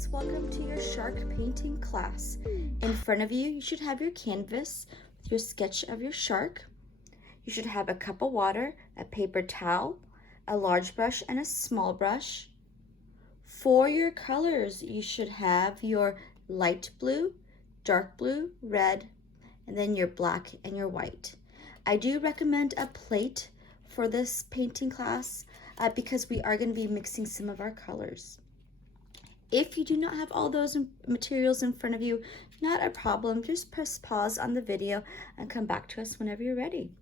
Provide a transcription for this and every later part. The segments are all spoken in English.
guys, welcome to your shark painting class. In front of you, you should have your canvas with your sketch of your shark. You should have a cup of water, a paper towel, a large brush, and a small brush. For your colors, you should have your light blue, dark blue, red, and then your black and your white. I do recommend a plate for this painting class because we are going to be mixing some of our colors. If you do not have all those materials in front of you, not a problem. Just press pause on the video and come back to us whenever you're ready.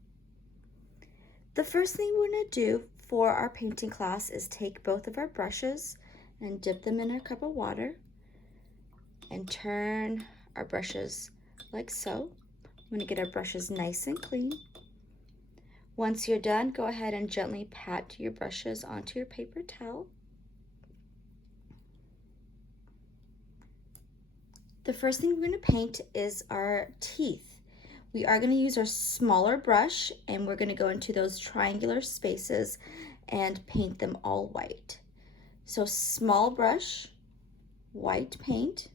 The first thing we're going to do for our painting class is take both of our brushes and dip them in a cup of water and turn our brushes like so. I'm going to get our brushes nice and clean. Once you're done, go ahead and gently pat your brushes onto your paper towel. The first thing we're going to paint is our teeth. We are going to use our smaller brush and we're going to go into those triangular spaces and paint them all white. So small brush, white paint,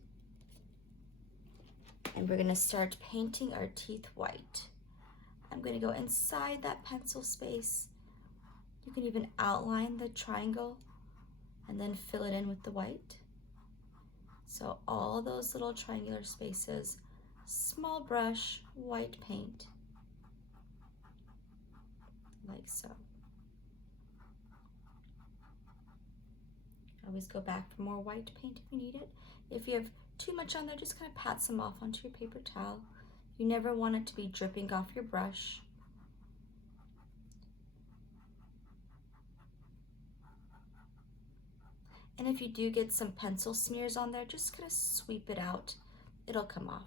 and we're going to start painting our teeth white. I'm going to go inside that pencil space. You can even outline the triangle and then fill it in with the white. So all those little triangular spaces, small brush, white paint, like so. Always go back for more white paint if you need it. If you have too much on there, just kind of pat some off onto your paper towel. You never want it to be dripping off your brush. And if you do get some pencil smears on there, just kind of sweep it out. It'll come off.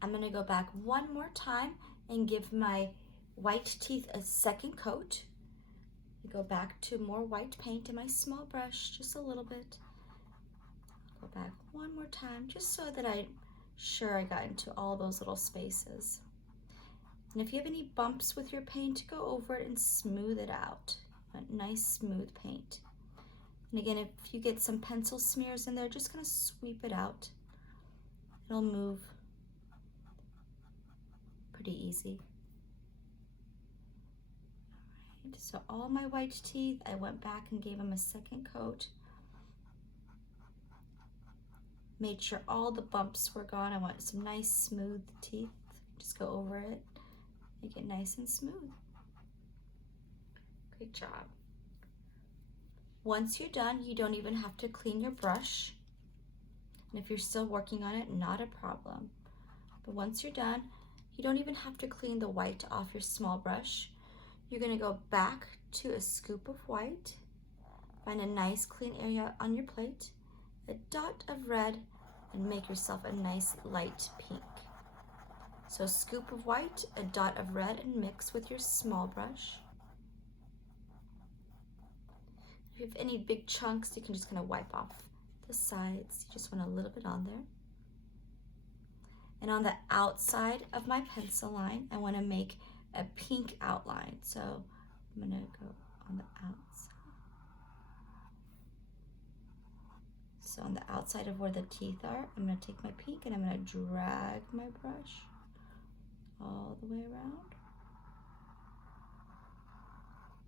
I'm going to go back one more time and give my white teeth a second coat. Go back to more white paint in my small brush, just a little bit. Go back one more time, just so that I'm sure I got into all those little spaces. And if you have any bumps with your paint, go over it and smooth it out. A nice smooth paint. And again, if you get some pencil smears in there, just kind of sweep it out. It'll move pretty easy. All right, so all my white teeth, I went back and gave them a second coat. Made sure all the bumps were gone. I want some nice smooth teeth. Just go over it, make it nice and smooth. Great job. Once you're done, you don't even have to clean your brush. And if you're still working on it, not a problem. But once you're done, you don't even have to clean the white off your small brush. You're gonna go back to a scoop of white, find a nice clean area on your plate, a dot of red, and make yourself a nice light pink. So a scoop of white, a dot of red, and mix with your small brush. If you have any big chunks, you can just kind of wipe off the sides. You just want a little bit on there. And on the outside of my pencil line, I want to make a pink outline. So I'm going to go on the outside. So on the outside of where the teeth are, I'm going to take my pink and I'm going to drag my brush all the way around.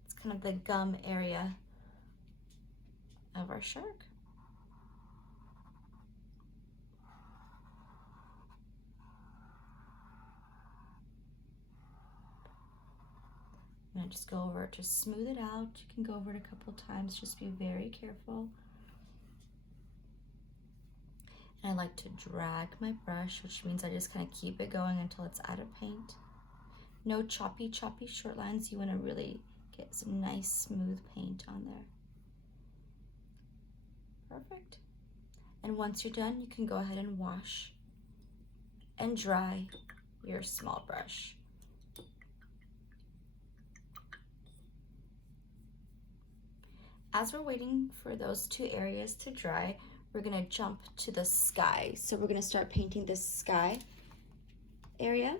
It's kind of the gum area of our shark. I'm going to just go over it to smooth it out. You can go over it a couple times, just be very careful. And I like to drag my brush, which means I just kind of keep it going until it's out of paint. No choppy short lines. You want to really get some nice smooth paint on there. Perfect. And once you're done, you can go ahead and wash and dry your small brush. As we're waiting for those two areas to dry, we're gonna jump to the sky. So we're gonna start painting this sky area.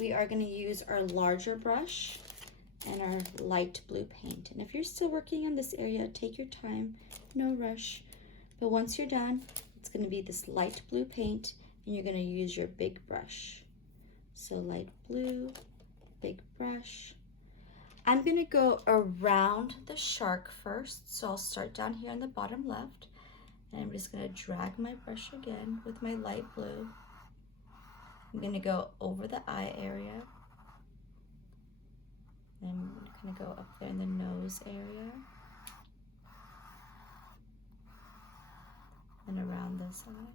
We are gonna use our larger brush and our light blue paint. And if you're still working on this area, take your time, no rush. But once you're done, it's gonna be this light blue paint and you're gonna use your big brush. So light blue, big brush. I'm gonna go around the shark first. So I'll start down here on the bottom left and I'm just gonna drag my brush again with my light blue. I'm gonna go over the eye area. I'm gonna go up there in the nose area. And around this eye.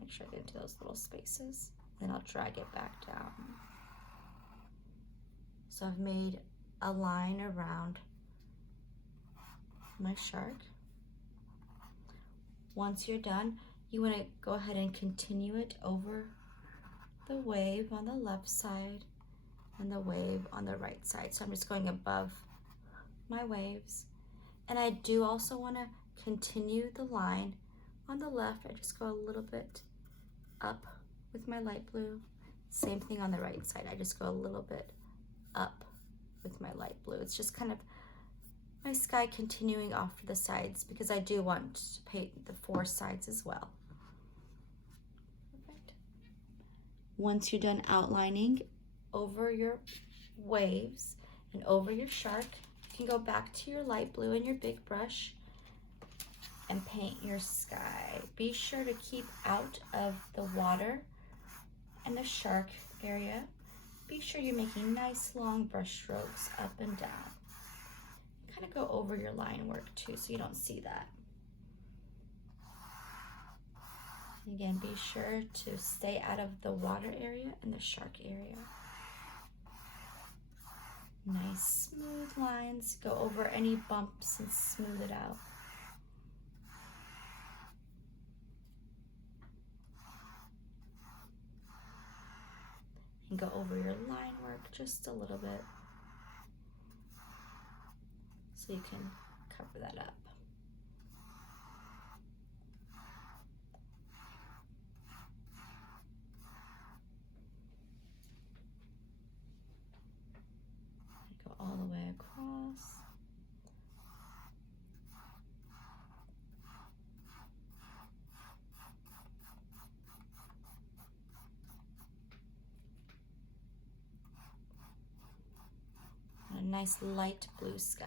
Make sure I get into those little spaces. Then I'll drag it back down. So I've made a line around my shark. Once you're done, you want to go ahead and continue it over the wave on the left side and the wave on the right side. So I'm just going above my waves. And I do also want to continue the line on the left. I just go a little bit up with my light blue. Same thing on the right side. I just go a little bit up with my light blue. It's just kind of my sky continuing off to the sides because I do want to paint the 4 sides as well. Perfect. Once you're done outlining over your waves and over your shark, you can go back to your light blue and your big brush and paint your sky. Be sure to keep out of the water and the shark area. Be sure you're making nice long brush strokes up and down. Kind of go over your line work too so you don't see that. Again, be sure to stay out of the water area and the shark area. Nice smooth lines. Go over any bumps and smooth it out. And go over your line work just a little bit so you can cover that up. Go all the way across. A nice light blue sky.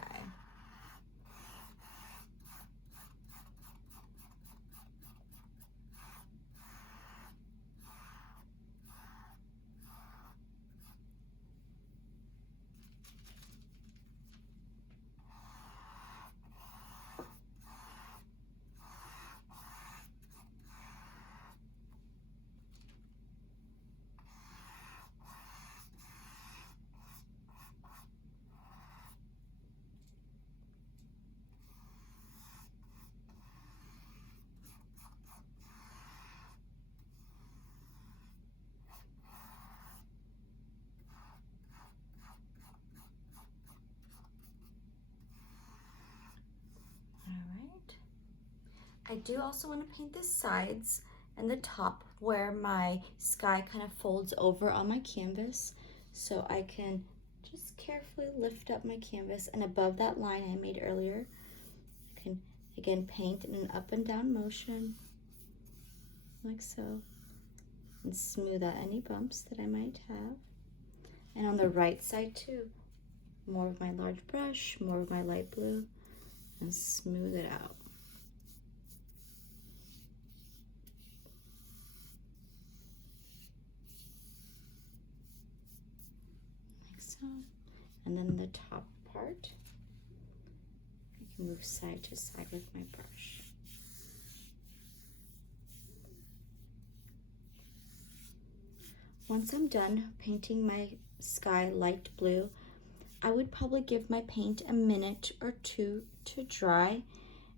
I do also want to paint the sides and the top where my sky kind of folds over on my canvas. So I can just carefully lift up my canvas and above that line I made earlier, I can again paint in an up and down motion like so and smooth out any bumps that I might have. And on the right side too, more of my large brush, more of my light blue, and smooth it out. And then the top part, I can move side to side with my brush. Once I'm done painting my sky light blue, I would probably give my paint a minute or 2 to dry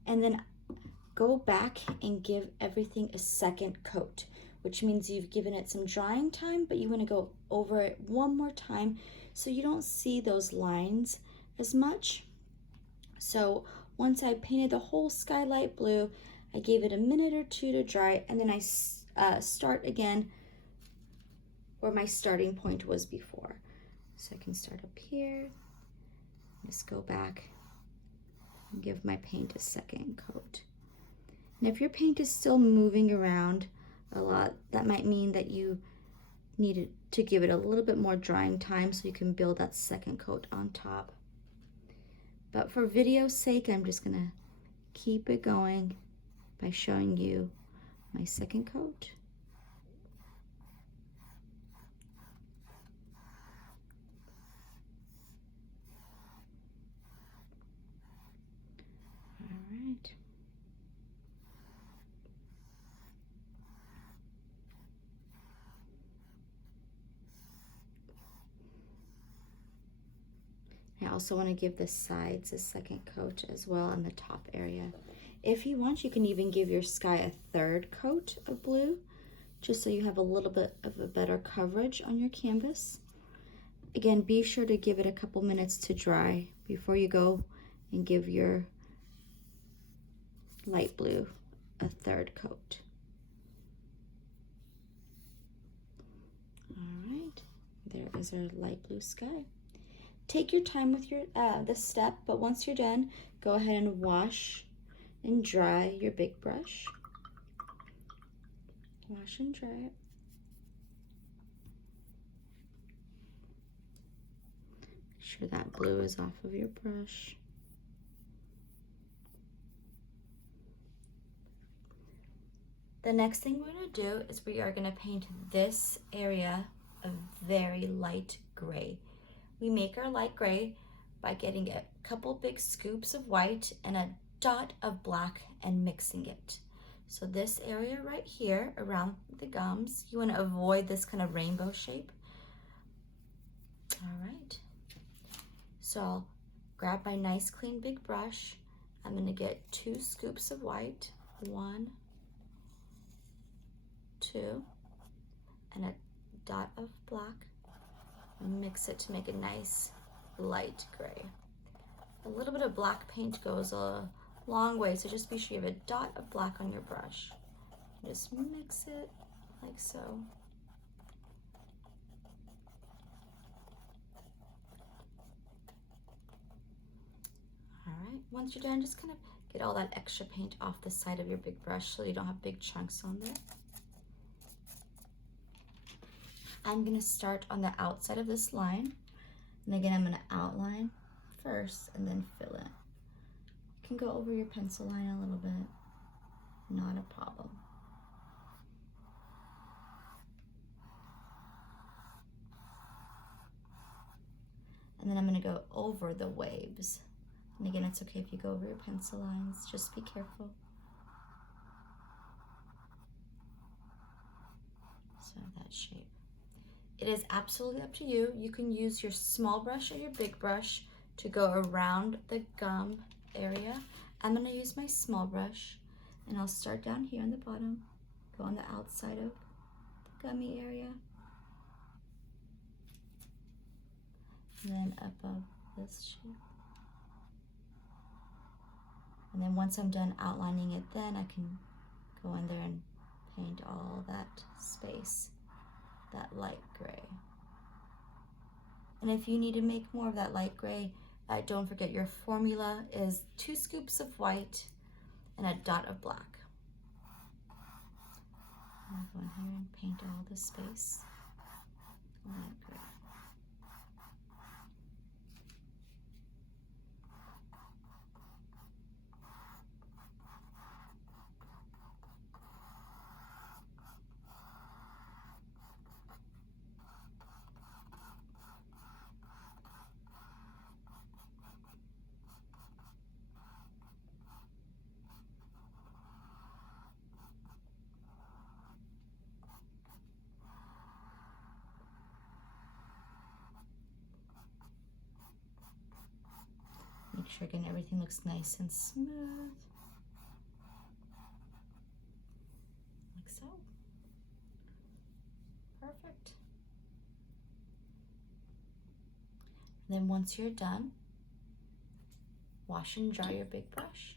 and then go back and give everything a second coat, which means you've given it some drying time, but you want to go over it one more time so you don't see those lines as much. So once I painted the whole sky light blue, I gave it a minute or two to dry, and then I start again where my starting point was before. So I can start up here, just go back and give my paint a second coat. And if your paint is still moving around a lot, that might mean that you needed to give it a little bit more drying time so you can build that second coat on top. But for video's sake, I'm just gonna keep it going by showing you my second coat. All right. I also want to give the sides a second coat as well in the top area. If you want, you can even give your sky a third coat of blue, just so you have a little bit of a better coverage on your canvas. Again, be sure to give it a couple minutes to dry before you go and give your light blue a third coat. All right, there is our light blue sky. Take your time with your this step, but once you're done, go ahead and wash and dry your big brush. Wash and dry it. Make sure that blue is off of your brush. The next thing we're going to do is we are going to paint this area a very light gray. We make our light gray by getting a couple big scoops of white and a dot of black and mixing it. So this area right here around the gums, you want to avoid this kind of rainbow shape. All right. So I'll grab my nice clean big brush. I'm going to get 2 scoops of white, 1, 2, and a dot of black. And mix it to make a nice light gray. A little bit of black paint goes a long way, so just be sure you have a dot of black on your brush. Just mix it like so. All right, once you're done, just kind of get all that extra paint off the side of your big brush so you don't have big chunks on there. I'm going to start on the outside of this line, and again I'm going to outline first and then fill it. You can go over your pencil line a little bit, not a problem. And then I'm going to go over the waves. And again, it's okay if you go over your pencil lines, just be careful. So that shape. It is absolutely up to you. You can use your small brush or your big brush to go around the gum area. I'm going to use my small brush, and I'll start down here on the bottom, go on the outside of the gummy area, and then above this shape. And then once I'm done outlining it, then I can go in there and paint all that space, that light gray. And if you need to make more of that light gray, don't forget your formula is 2 scoops of white and a dot of black. I'll go in here and paint all the space light gray. Make sure again everything looks nice and smooth, like so. Perfect. And then once you're done, wash and dry your big brush.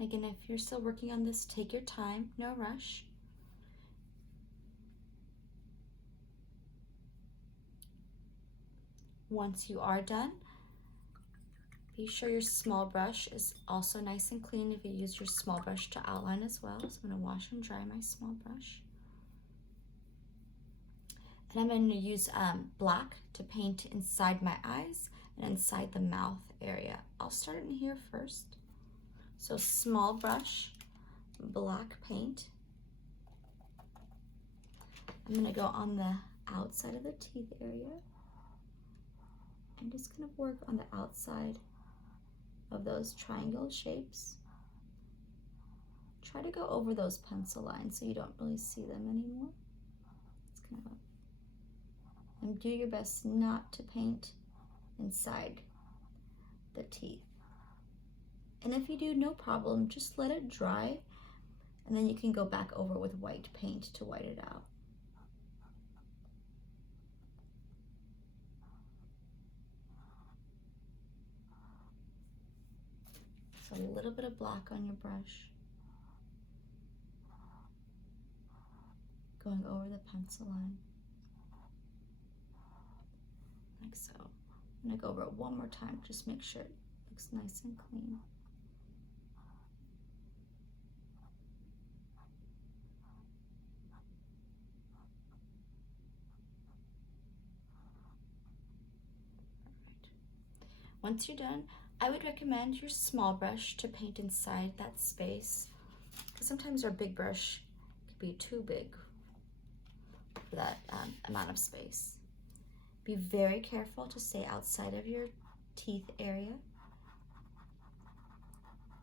Again, if you're still working on this, take your time, no rush. Once you are done, be sure your small brush is also nice and clean if you use your small brush to outline as well. So I'm going to wash and dry my small brush. And I'm going to use black to paint inside my eyes and inside the mouth area. I'll start in here first. So small brush, black paint. I'm going to go on the outside of the teeth area. I'm just going to work on the outside of those triangle shapes. Try to go over those pencil lines so you don't really see them anymore. It's kind of and do your best not to paint inside the teeth. And if you do, no problem, just let it dry and then you can go back over with white paint to white it out. So a little bit of black on your brush, going over the pencil line, like so. I'm gonna go over it one more time, just make sure it looks nice and clean. Once you're done, I would recommend your small brush to paint inside that space, because sometimes our big brush could be too big for that amount of space. Be very careful to stay outside of your teeth area.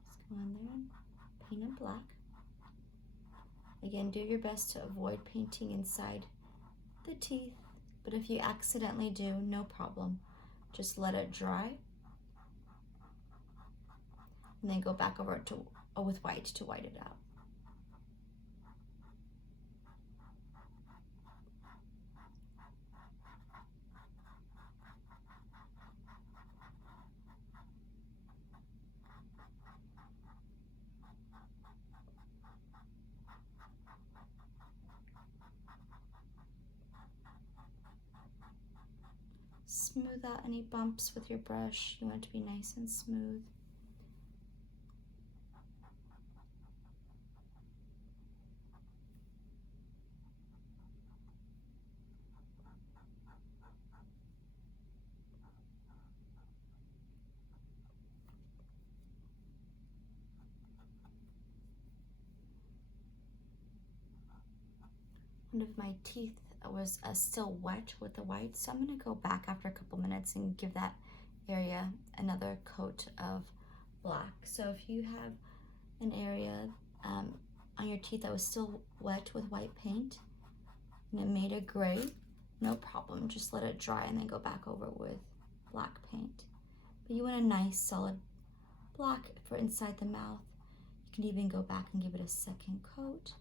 Just go on there and paint in black. Again, do your best to avoid painting inside the teeth, but if you accidentally do, no problem. Just let it dry and then go back over it to with white to white it out. Smooth out any bumps with your brush. You want it to be nice and smooth. One of my teeth was still wet with the white, so I'm going to go back after a couple minutes and give that area another coat of black. So if you have an area on your teeth that was still wet with white paint and it made a gray, no problem, just let it dry and then go back over with black paint. But you want a nice solid black for inside the mouth. You can even go back and give it a second coat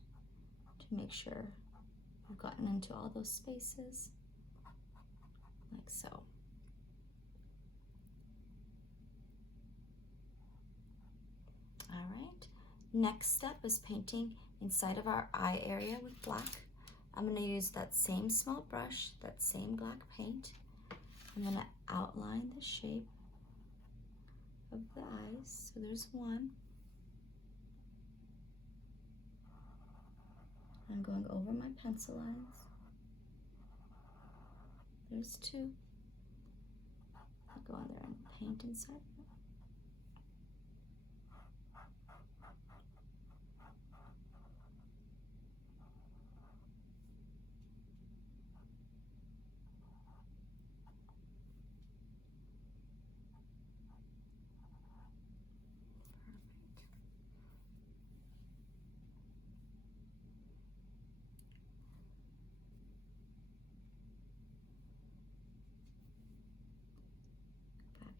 to make sure you've gotten into all those spaces, like so. All right, next step is painting inside of our eye area with black. I'm going to use that same small brush, that same black paint. I'm going to outline the shape of the eyes. So there's one. I'm going over my pencil lines. There's two. I'll go on there and paint inside of it.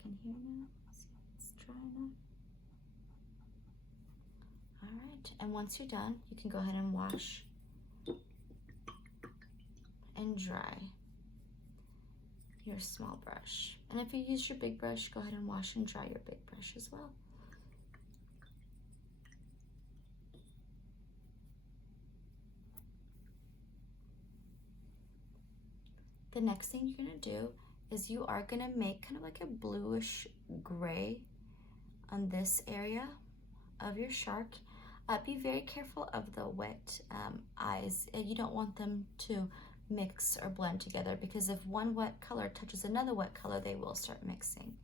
in here now. See, it's dry enough. All right, and once you're done, you can go ahead and wash and dry your small brush. And if you use your big brush, go ahead and wash and dry your big brush as well. The next thing you're gonna do is you are gonna make kind of like a bluish gray on this area of your shark. Be very careful of the wet eyes. You don't want them to mix or blend together, because if one wet color touches another wet color, they will start mixing.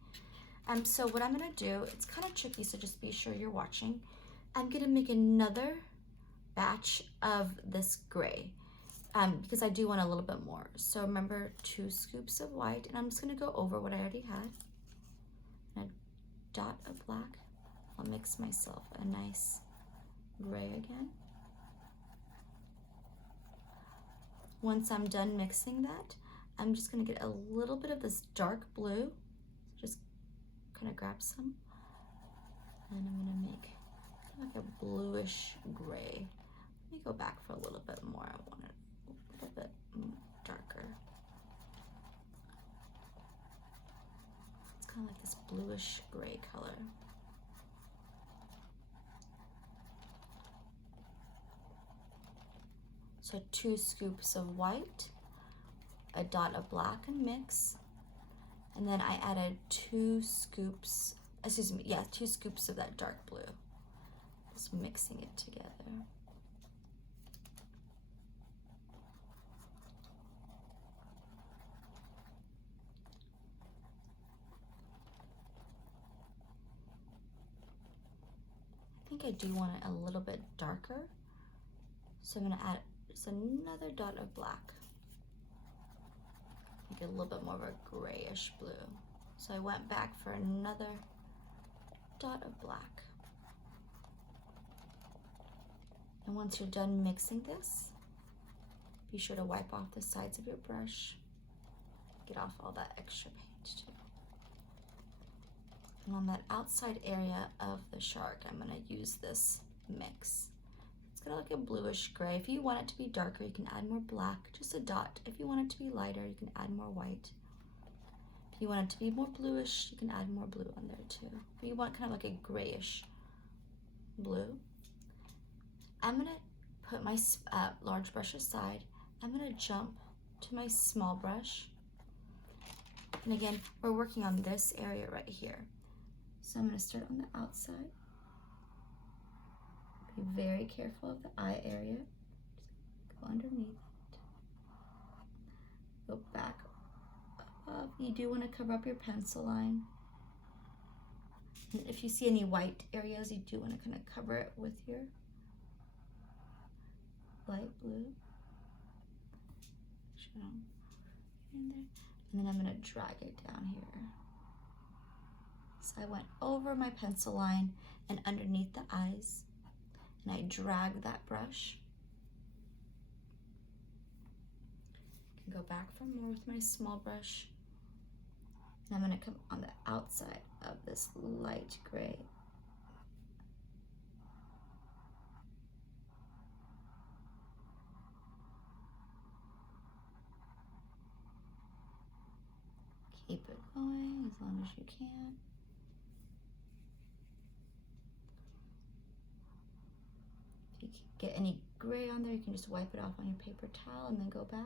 So what I'm gonna do, it's kind of tricky, so just be sure you're watching. I'm gonna make another batch of this gray because I do want a little bit more. So remember, 2 scoops of white, and I'm just gonna go over what I already had. And a dot of black. I'll mix myself a nice gray again. Once I'm done mixing that, I'm just gonna get a little bit of this dark blue. Just kind of grab some, and I'm gonna make like a bluish gray. Let me go back for a little bit more. I want it a little bit darker. It's kind of like this bluish gray color. So 2 scoops of white, a dot of black and mix, and then I added 2 scoops, 2 scoops of that dark blue. Just mixing it together. I think I do want it a little bit darker, so I'm gonna add just another dot of black. Make it a little bit more of a grayish blue. So I went back for another dot of black. And once you're done mixing this, be sure to wipe off the sides of your brush. Get off all that extra paint too. And on that outside area of the shark, I'm gonna use this mix. It's got like a bluish gray. If you want it to be darker, you can add more black, just a dot. If you want it to be lighter, you can add more white. If you want it to be more bluish, you can add more blue on there too. If you want kind of like a grayish blue, I'm gonna put my large brush aside. I'm gonna jump to my small brush. And again, we're working on this area right here. So I'm gonna start on the outside. Be very careful of the eye area. Just go underneath it. Go back up. You do want to cover up your pencil line. And if you see any white areas, you do want to kind of cover it with your light blue. And then I'm going to drag it down here. So I went over my pencil line and underneath the eyes, and I drag that brush. I can go back for more with my small brush. And I'm going to come on the outside of this light gray. Keep it going as long as you can. If you get any gray on there, you can just wipe it off on your paper towel and then go back.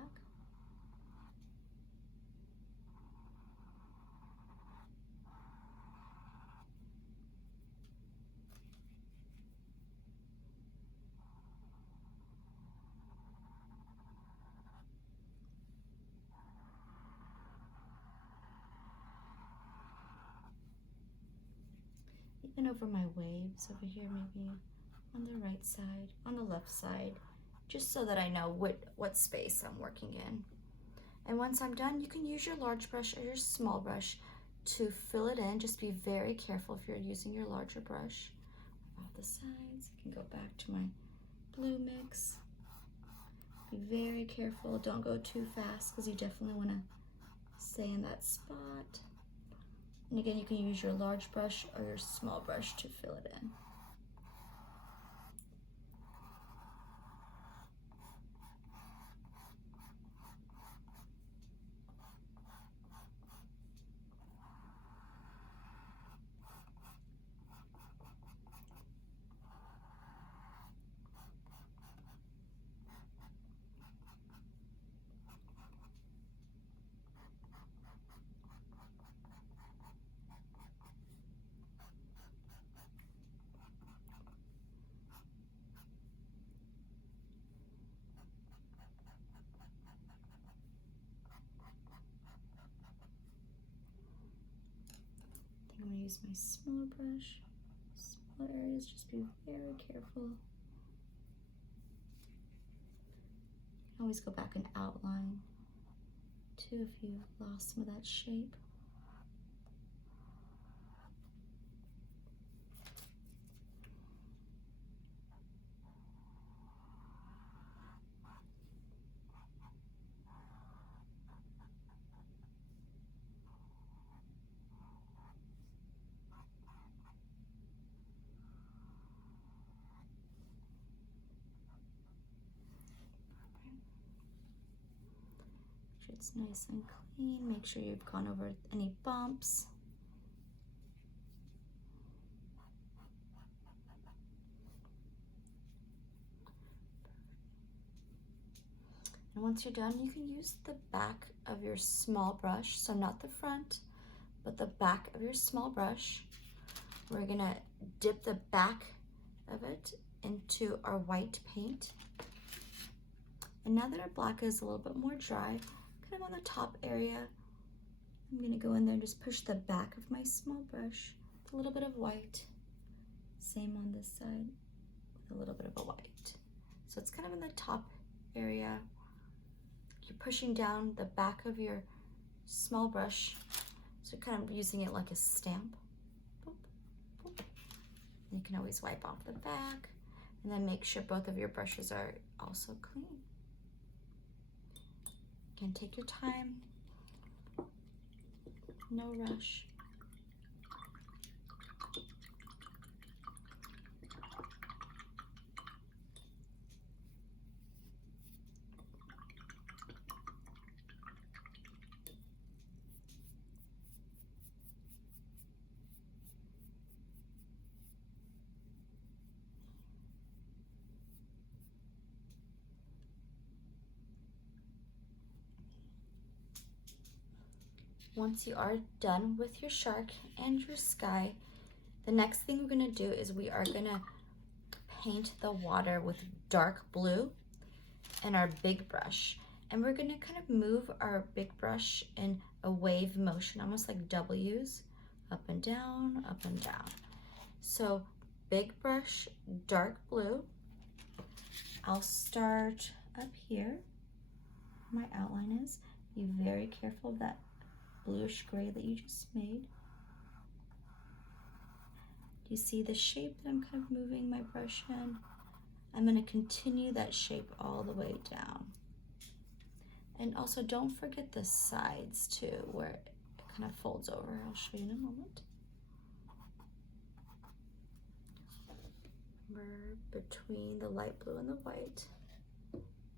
Even over my waves over here, maybe on the right side, on the left side, just so that I know what space I'm working in. And once I'm done, you can use your large brush or your small brush to fill it in. Just be very careful if you're using your larger brush. Off the sides, I can go back to my blue mix. Be very careful, don't go too fast because you definitely want to stay in that spot. And again, you can use your large brush or your small brush to fill it in. I'm going to use my smaller brush. Smaller areas, just be very careful. You can always go back and outline too if you lost some of that shape. It's nice and clean. Make sure you've gone over any bumps. And once you're done, you can use the back of your small brush, so not the front, but the back of your small brush. We're gonna dip the back of it into our white paint. And now that our black is a little bit more dry, kind of on the top area, I'm gonna go in there and just push the back of my small brush with a little bit of white. Same on this side with a little bit of a white. So it's kind of in the top area. You're pushing down the back of your small brush, so kind of using it like a stamp. Boop, boop. You can always wipe off the back, and then make sure both of your brushes are also clean. Again, take your time, no rush. Once you are done with your shark and your sky, the next thing we're gonna do is we are gonna paint the water with dark blue and our big brush. And we're gonna kind of move our big brush in a wave motion, almost like W's, up and down, up and down. So big brush, dark blue. I'll start up here, where my outline is. Be very careful of that bluish gray that you just made. Do you see the shape that I'm kind of moving my brush in? I'm going to continue that shape all the way down. And also don't forget the sides too, where it kind of folds over. I'll show you in a moment. Remember, between the light blue and the white,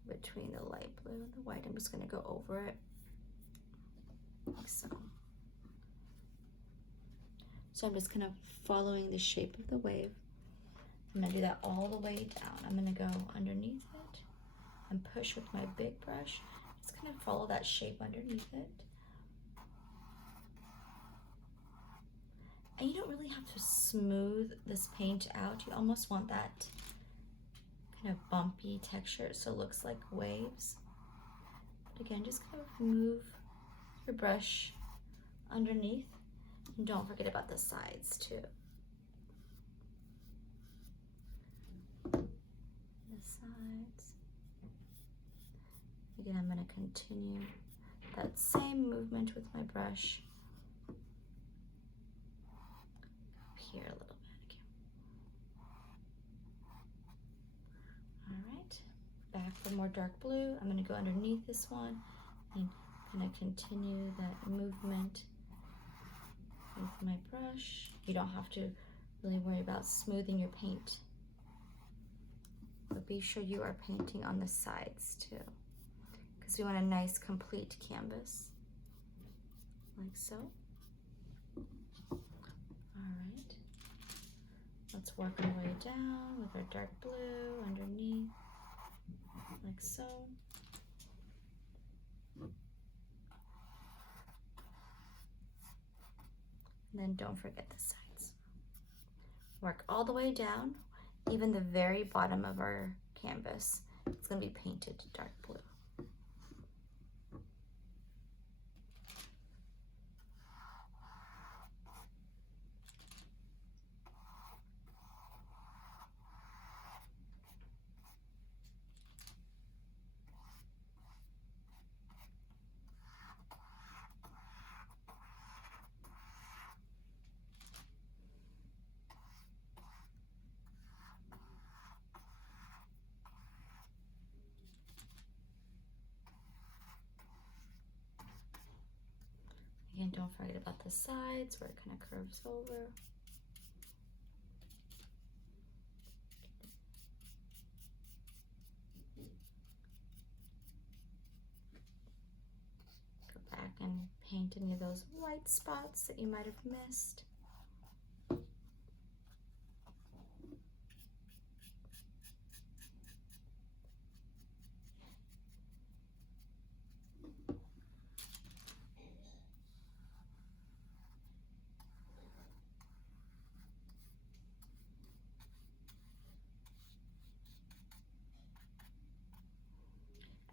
between the light blue and the white, I'm just going to go over it like so. So I'm just kind of following the shape of the wave. I'm gonna do that all the way down. I'm gonna go underneath it and push with my big brush. Just kind of follow that shape underneath it. And you don't really have to smooth this paint out. You almost want that kind of bumpy texture so it looks like waves. But again, just kind of move your brush underneath, and don't forget about the sides too. The sides. Again, I'm going to continue that same movement with my brush. Up here a little bit. All right, back for more dark blue. I'm going to go underneath this one and kind of continue that movement. with my brush. You don't have to really worry about smoothing your paint. But be sure you are painting on the sides too, because we want a nice complete canvas, like so. All right, let's work our way down with our dark blue underneath, like so. And then don't forget the sides. Work all the way down, even the very bottom of our canvas. It's going to be painted dark blue. Again, don't forget about the sides where it kind of curves over. Go back and paint any of those white spots that you might have missed.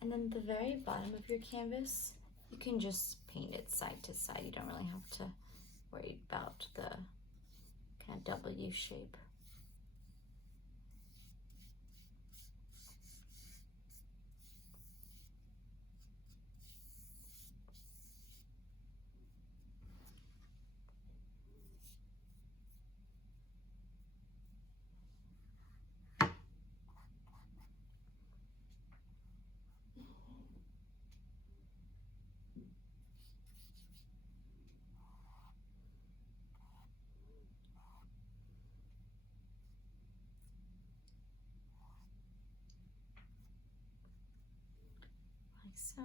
And then the very bottom of your canvas, you can just paint it side to side. You don't really have to worry about the kind of W shape. Like so.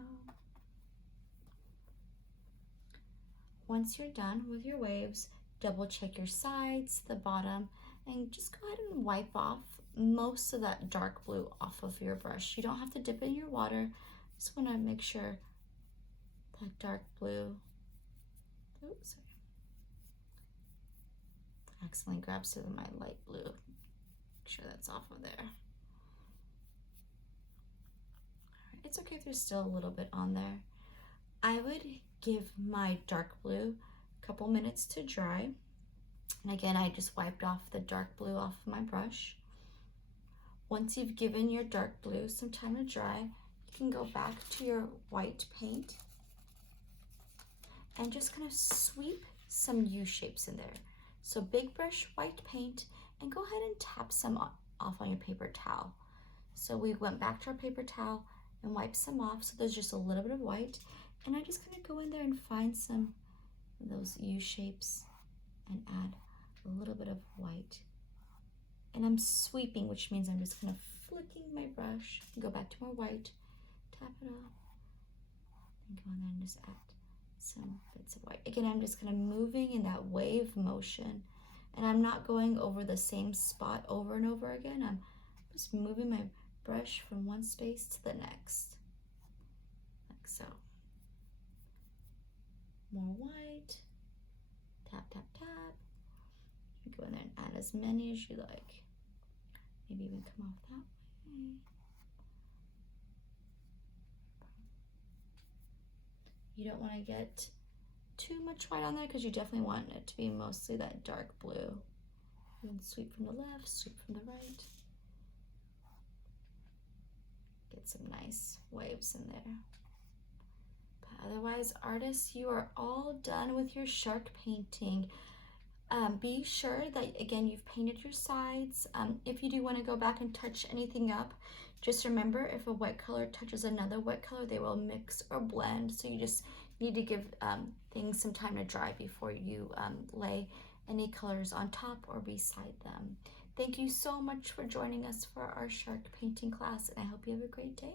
Once you're done with your waves, double check your sides, the bottom, and just go ahead and wipe off most of that dark blue off of your brush. You don't have to dip in your water. Just want to make sure that dark blue, oops, sorry, accidentally grabbed some of my light blue. Make sure that's off of there. All right, it's okay if there's still a little bit on there. I would give my dark blue a couple minutes to dry. And again, I just wiped off the dark blue off of my brush. Once you've given your dark blue some time to dry, you can go back to your white paint and just kind of sweep some U shapes in there. So big brush white paint, and go ahead and tap some off on your paper towel. So we went back to our paper towel and wiped some off, so there's just a little bit of white. And I just kind of go in there and find some of those U shapes and add a little bit of white. And I'm sweeping, which means I'm just kind of flicking my brush, go back to more white, tap it off, and go in there and just add some bits of white. Again, I'm just kind of moving in that wave motion, and I'm not going over the same spot over and over again. I'm just moving my brush from one space to the next, like so. More white, tap, tap, tap. You can go in there and add as many as you like. Maybe even come off that way. You don't want to get too much white on there because you definitely want it to be mostly that dark blue. You can sweep from the left, sweep from the right. Get some nice waves in there. But otherwise, artists, you are all done with your shark painting. Be sure that, again, you've painted your sides. If you do want to go back and touch anything up, just remember, if a wet color touches another wet color, they will mix or blend. So you just You need to give things some time to dry before you lay any colors on top or beside them. Thank you so much for joining us for our shark painting class, and I hope you have a great day.